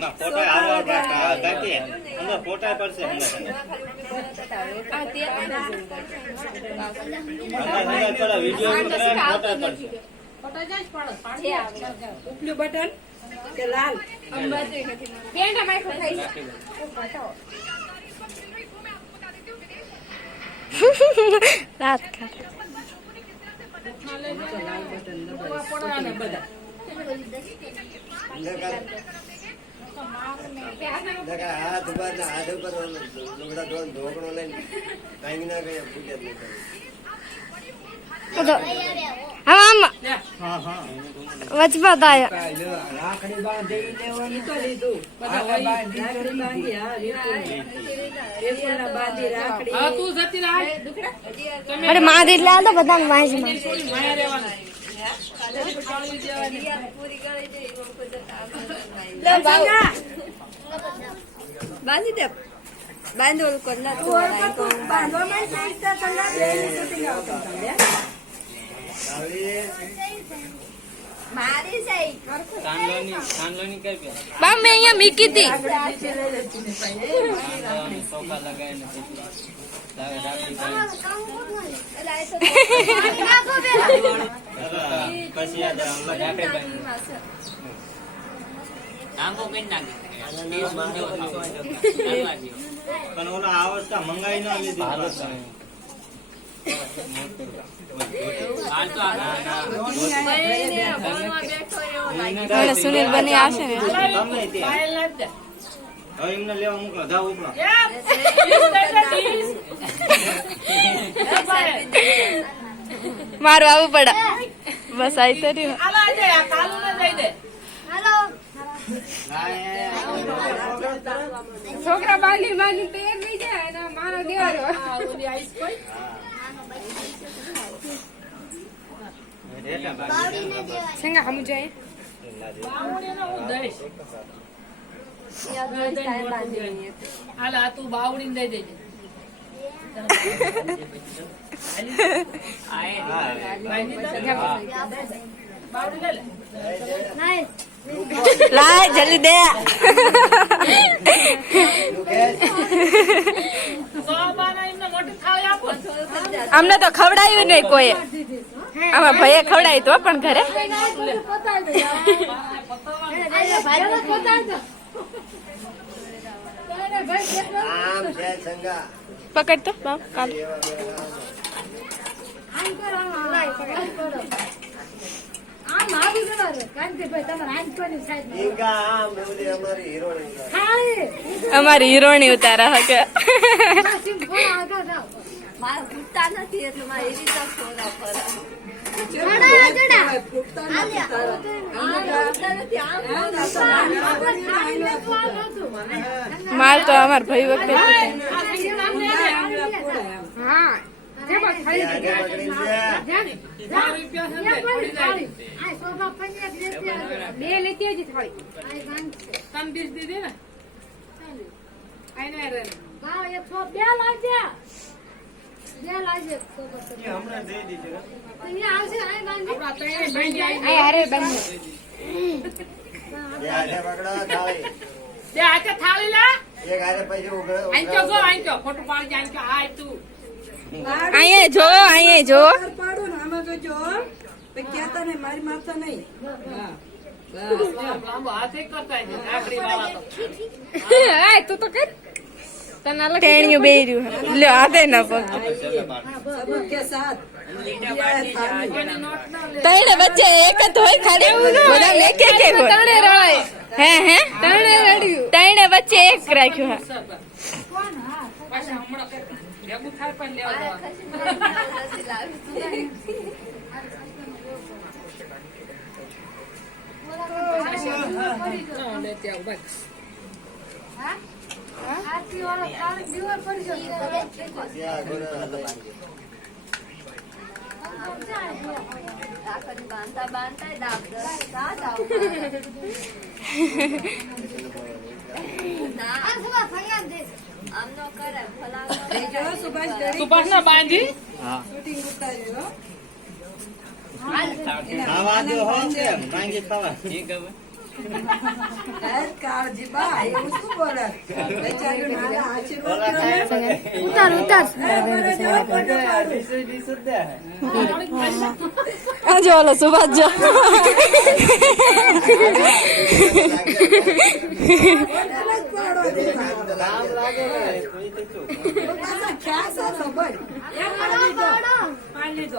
ના, ફોટા હારો આપણે કા- કાઢીએ. અંદર ફોટા પડશે હંગાત હંગાત. હંગાત હંગાત થોડા વીડિયો ઉતરે ને ફોટા પડશે. ઉપલું બટન કે લાલ? રાત ખા લાલ બટન દબાવી બધા હાથ ઉપર ને હાથ ઉપર લુગડા ધોઈને ઢોકળો લઈને કાંઈ ના કઈ જ નહીં અરે માં એટલે બધા બાંધી. દે બાંધો કોણ ના બે બા મેં અહીંયા મીકી હતી પણ ઓલા આ વખતે મંગાઈ ના લીધી સુનિલ બની આવશે ને. હવે એમને લેવા મારું આવું પડે. બસ, આઈ તો છોકરા બાંધી બાંધી તૈયાર નહીં જાય મારો દેવારો આ ઓલી આઈસ કોઈ રેટા બાંધી. સંગા હમુ જાય બાવળીને હું દઈશ હાલ આ તું બાવડીને દઈ દેજે બાવડી લઈ લે લાય જલ્દી દે સો બાના એમને મોટી થાળી આપો અમને તો ખવડાયું નહીં કોઈ આમાં ભઈએ ખવડાવી તો પણ ઘરે. પકડ તો કાલ અમારી. હિરોણી ઉતારા હકે. મારા નથી એટલે મારે માર તો અમાર ભાઈ વખતે બે લેતી દીધી ને? અહીંયા જો અહીંયા જો બહાર ને આમાં તો જો તો કહેતા મારી મારતા નહીં તું તો કર ટેણીયું બે રહ્યું લ્યો આ દે પગ ના લે તણે વચ્ચે એક જ હોય ખાલી બધા એક કે તણે રળાય હે હે તણે રડ્યું તણે વચ્ચે એક રાખ્યું હે પાછા હમણાં લેબુ ખાર પણ લેવા દેવાનું. ના, ના નો સુભાષ સુભાષના બાંધી? શૂટિંગ ઉતાર્યું હો. ખાવા દો હો કે ખાવા. ઠીક હવે સાહેબ, કાળજી બા એવું શું બોલે. ઉતાર ઉતાર. જો ઓલો સુભાષ જો.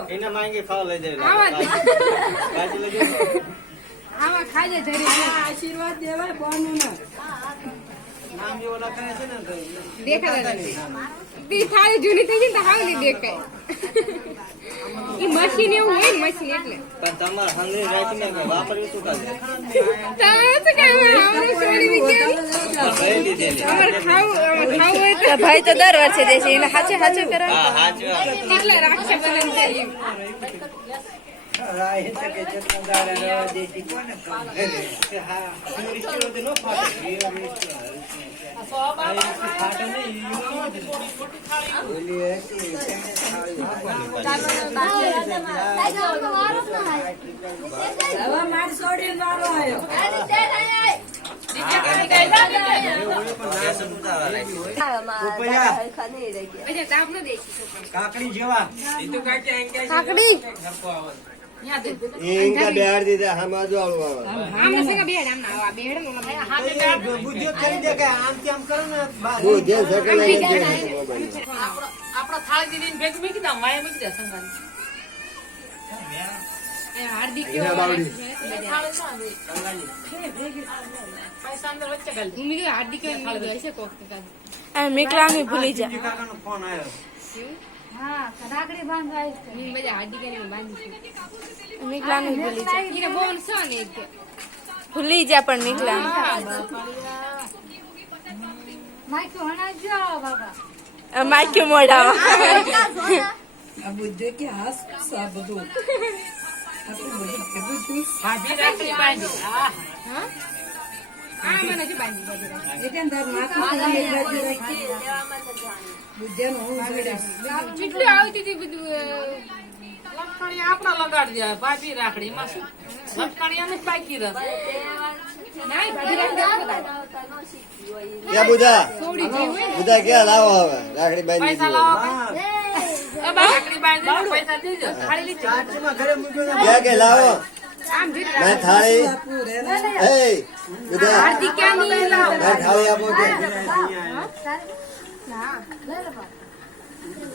એને માંગી ખાવ લઈ જાય. આમાં ખાજે ધરી આશીર્વાદ દેવાય બોનું ના. નામ જેવો લખાય છે ને તો દેખાતા નથી. થાળી જૂની થઈ ગઈ તો હાવ નહીં દેખાય. ઈ મશીન એવું હોય ને મશીન એટલે. તમારે હંગરી રાખીને શું ભાઈ તો. ભાઈ દર વર્ષે દે છે એટલે સાચે ઈ. રાહ એ મારી છોડીને વારો આવ્યો. પછી તાપ ન દે કાકડી જેવા. કાકડી. કરી દે કે આમ કરો ને આપણા થાળી દીને ભેગ એ હાર્દિક. હું મી હાર્દિક મળી ગઈ છે કોક ભૂલી જા. કાકાનો ફોન આવ્યો. બાંધી મેકલામી ભૂલી જા ઈને બોન છો ને એક ભૂલી જા પણ નીકળા માખ્યું મોઢામાં. આ બુદ્ધિ કે હાસ આ બધું. આપણે બધું થયું. ભાભી રાખડી બાંધી હા? આપણા લગાડી દે ભાભી રાખડી. એમાં શું? લટકણી અમે જ બાકી રહ ના આપણે લગાડી. ક્યાં બુધા. બુધા ક્યાં લાવો હવે? રાખડી બાંધી દીધી. લાવો એ બા રાખડી બાંધી પૈસા દેજો. ક્યાં કે લાવો? આપો કે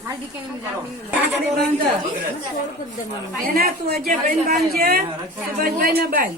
હાર્દિક ક્યાં નહીં રાખડી રાખડી બાંધો. એને તું અજય ભાઈ બાંધજે. સુભાષભાઈ ના બાંધ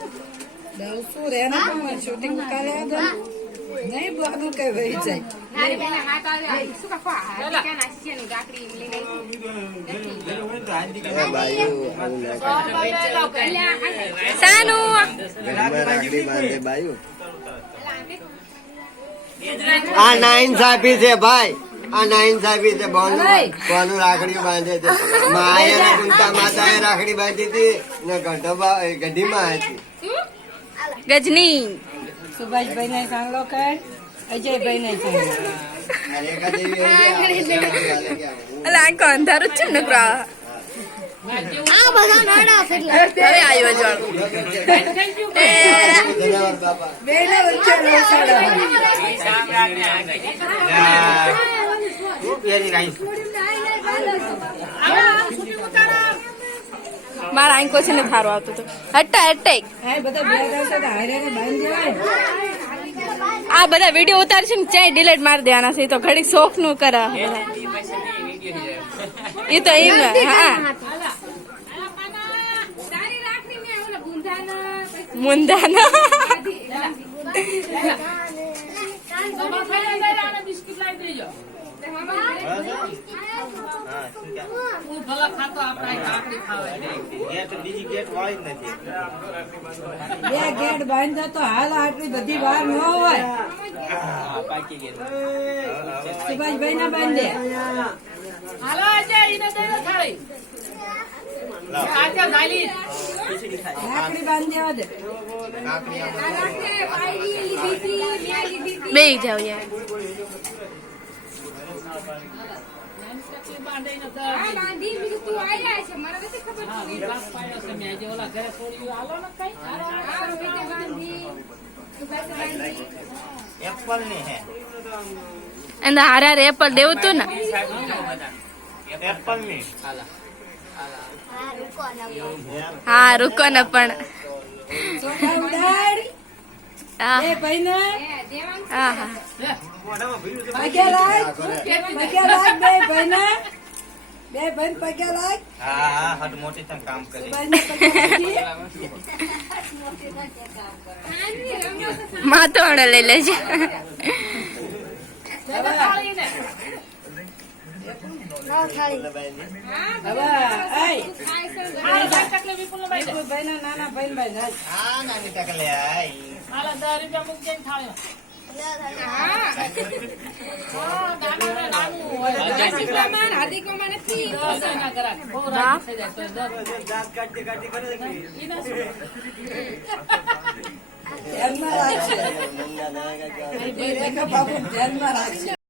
દઉં પણ શૂટિંગ નહીં કઈ વહી જાય. છે ને રાખડી લઈને એ બાયું આવું ના કરે. આવી સાનું ઘરમાં રાખડી બાંધે બાયું ગુજરાત આ નાઈન સાફી છે ભાઈ. આ નાઈન સાપી છે બોનું બોનું રાખડી બાંધે છે. માયા કુંતા માતાએ રાખડી બાંધી હતી ને ગઢબા ગઢીમાં હતી. ગજની. સુભાષભાઈ ને સાંગલો કર અજયભાઈ ને સાંગલો આ. રેખા દેવી હોય આ. વસ્તુ ચાલે કે આવું. અલે આંખો અંધારું છે ને હવે આવ્યો વચ્ચે રોસાડા મારા આંખો છે ને થારો આવતો હતો હટા હટ્ટે હા બધા ભેગા થશે તો હારે ને બાંધી દેવાય આ બધા વીડિયો ઉતારશે ને ચાય ડિલેટ મારી દેવાના છે એ તો ઘડી શોખનું કરે. એ તો એમ હા. મુંદાના. બિસ્કિટ લાવી દેજો બે ગેટ બાંધો તો હાલ આટલી બધી વાર ન હોય. સુભાષભાઈ ના બાંધે. હાલો આજે ઈને દઈ થાળી. આજે ઝાલી. લાકડી બાંધી દેવા દે. બે જાવ યાર બાંધીને તો હા વિકાસ પાડ્યો છે મેં આજે ઓલા ઘરે છોડ્યું હાલો ને કઈ એપલની હે. અને હારા રે એપલ દેવું તું ને? એપલની હા રૂકો ને. પણ. એ ભાઈ ને હા હા. પગે લાગ પગે લાગ બે ભાઈ ને બે ભાઈ પગે લાગ હા હા હટ મોટી તમ કામ કરે. માથોડો લઈ લેજે. ધ્યાનમાં રાખશે બાબુ ધ્યાનમાં રાખશે